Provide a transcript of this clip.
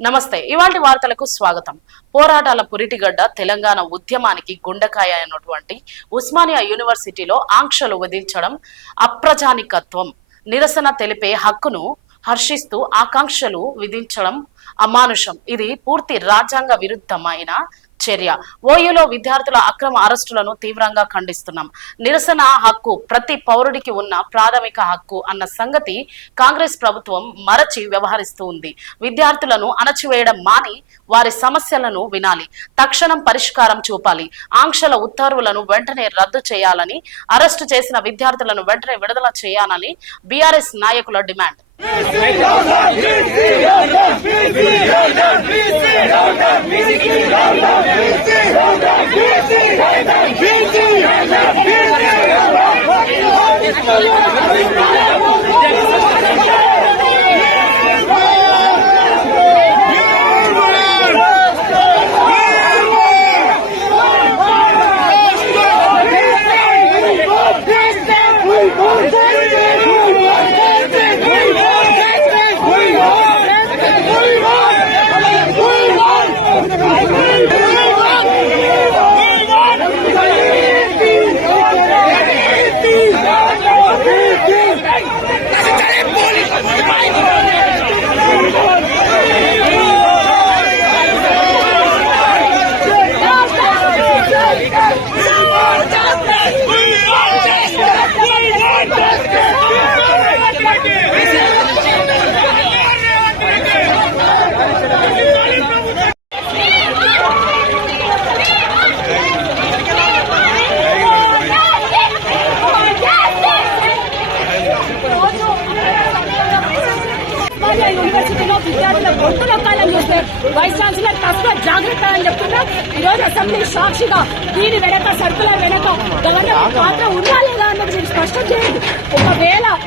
నమస్తే ఇవాళ వార్తలకు స్వాగతం. పోరాటాల పురిటిగడ్డ తెలంగాణ ఉద్యమానికి గుండెకాయ అయినటువంటి ఉస్మానియా యూనివర్సిటీలో ఆంక్షలు విధించడం అప్రజానికత్వం నిరసన తెలిపే హక్కును హర్షిస్తూ ఆకాంక్షలు విధించడం అమానుషం. ఇది పూర్తి రాజ్యాంగ విరుద్ధమైన చర్య ఓయూలో విద్యార్థుల అక్రమ అరెస్టులను తీవ్రంగా ఖండిస్తున్నాం నిరసన హక్కు ప్రతి పౌరుడికి ఉన్న ప్రాథమిక హక్కు అన్న సంగతి కాంగ్రెస్ ప్రభుత్వం మరచి వ్యవహరిస్తూ ఉంది విద్యార్థులను అణచివేయడం మాని వారి సమస్యలను వినాలి తక్షణం పరిష్కారం చూపాలి ఆంక్షల ఉత్తర్వులను వెంటనే రద్దు చేయాలని అరెస్టు చేసిన విద్యార్థులను వెంటనే విడుదల చేయాలని బీఆర్ఎస్ నాయకుల demand Vicky, Vicky, Vicky, Vicky, Vicky, Vicky, Vicky, Vicky, Vicky, Osmania యూనివర్సిటీలో విద్యార్థుల గొంతు నొక్కాలని చూస్తే వైస్ ఛాన్సలర్ తక్కువ జాగ్రత్త అని చెప్తున్నా ఈరోజు అసెంబ్లీ సాక్షిగా దీని వెనక సర్కులర్ వెనక గవర్నమెంట్ పాత్ర ఉన్నా